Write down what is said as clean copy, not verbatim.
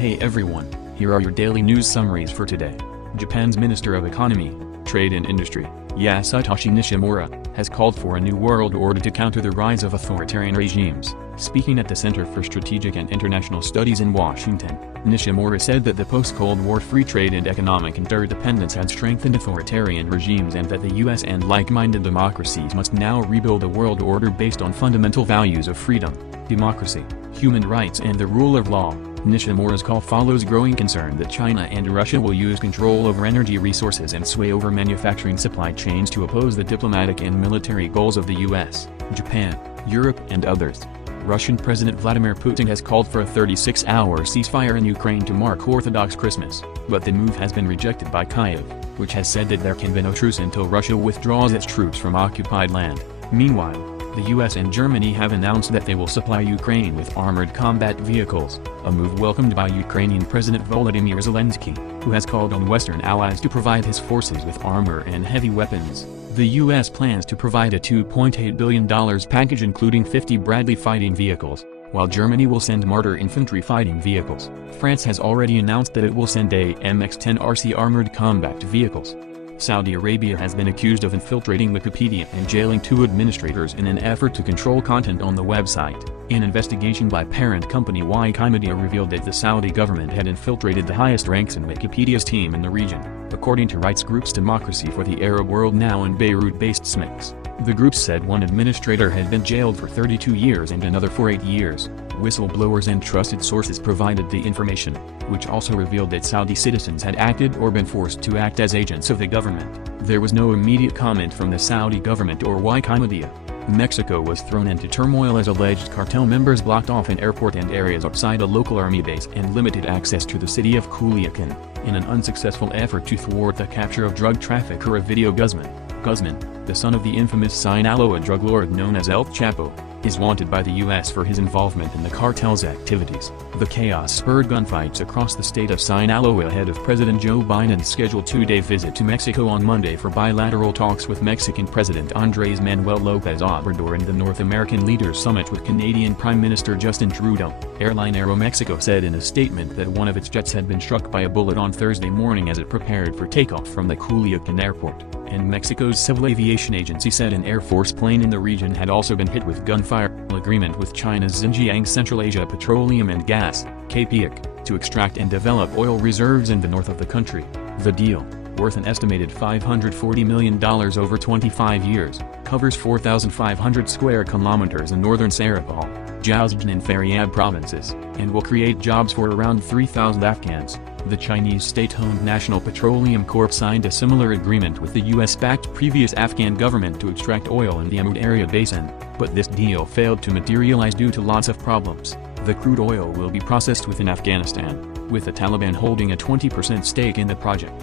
Hey everyone, here are your daily news summaries for today. Japan's Minister of Economy, Trade and Industry, Yasutoshi Nishimura, has called for a new world order to counter the rise of authoritarian regimes. Speaking at the Center for Strategic and International Studies in Washington, Nishimura said that the post-Cold War free trade and economic interdependence had strengthened authoritarian regimes and that the U.S. and like-minded democracies must now rebuild a world order based on fundamental values of freedom, democracy, human rights and the rule of law. Nishimura's call follows growing concern that China and Russia will use control over energy resources and sway over manufacturing supply chains to oppose the diplomatic and military goals of the US, Japan, Europe and others. Russian President Vladimir Putin has called for a 36-hour ceasefire in Ukraine to mark Orthodox Christmas, but the move has been rejected by Kyiv, which has said that there can be no truce until Russia withdraws its troops from occupied land. Meanwhile, the US and Germany have announced that they will supply Ukraine with armored combat vehicles, a move welcomed by Ukrainian President Volodymyr Zelensky, who has called on Western allies to provide his forces with armor and heavy weapons. The US plans to provide a $2.8 billion package including 50 Bradley fighting vehicles, while Germany will send Marder infantry fighting vehicles. France has already announced that it will send AMX-10RC armored combat vehicles. Saudi Arabia has been accused of infiltrating Wikipedia and jailing 2 administrators in an effort to control content on the website. An investigation by parent company Wikimedia revealed that the Saudi government had infiltrated the highest ranks in Wikipedia's team in the region, according to rights groups Democracy for the Arab World Now and Beirut-based SMICS. The groups said one administrator had been jailed for 32 years and another for 8 years. Whistleblowers and trusted sources provided the information, which also revealed that Saudi citizens had acted or been forced to act as agents of the government. There was no immediate comment from the Saudi government or Wikimedia. Mexico was thrown into turmoil as alleged cartel members blocked off an airport and areas outside a local army base and limited access to the city of Culiacan, in an unsuccessful effort to thwart the capture of drug trafficker Ovidio Guzman. Guzman, the son of the infamous Sinaloa drug lord known as El Chapo, is wanted by the U.S. for his involvement in the cartel's activities. The chaos spurred gunfights across the state of Sinaloa ahead of President Joe Biden's scheduled 2-day visit to Mexico on Monday for bilateral talks with Mexican President Andrés Manuel López Obrador and the North American Leaders Summit with Canadian Prime Minister Justin Trudeau. Airline Aeromexico said in a statement that one of its jets had been struck by a bullet on Thursday morning as it prepared for takeoff from the Culiacan airport, and Mexico's Civil Aviation Agency said an Air Force plane in the region had also been hit with gunfire. Agreement with China's Xinjiang Central Asia Petroleum and Gas, KPIC, to extract and develop oil reserves in the north of the country. The deal, worth an estimated $540 million over 25 years, covers 4,500 square kilometers in northern Serapal, Jiaxing and Faryab provinces, and will create jobs for around 3,000 Afghans. The Chinese state-owned National Petroleum Corp signed a similar agreement with the US-backed previous Afghan government to extract oil in the Amud area basin, but this deal failed to materialize due to lots of problems. The crude oil will be processed within Afghanistan, with the Taliban holding a 20% stake in the project.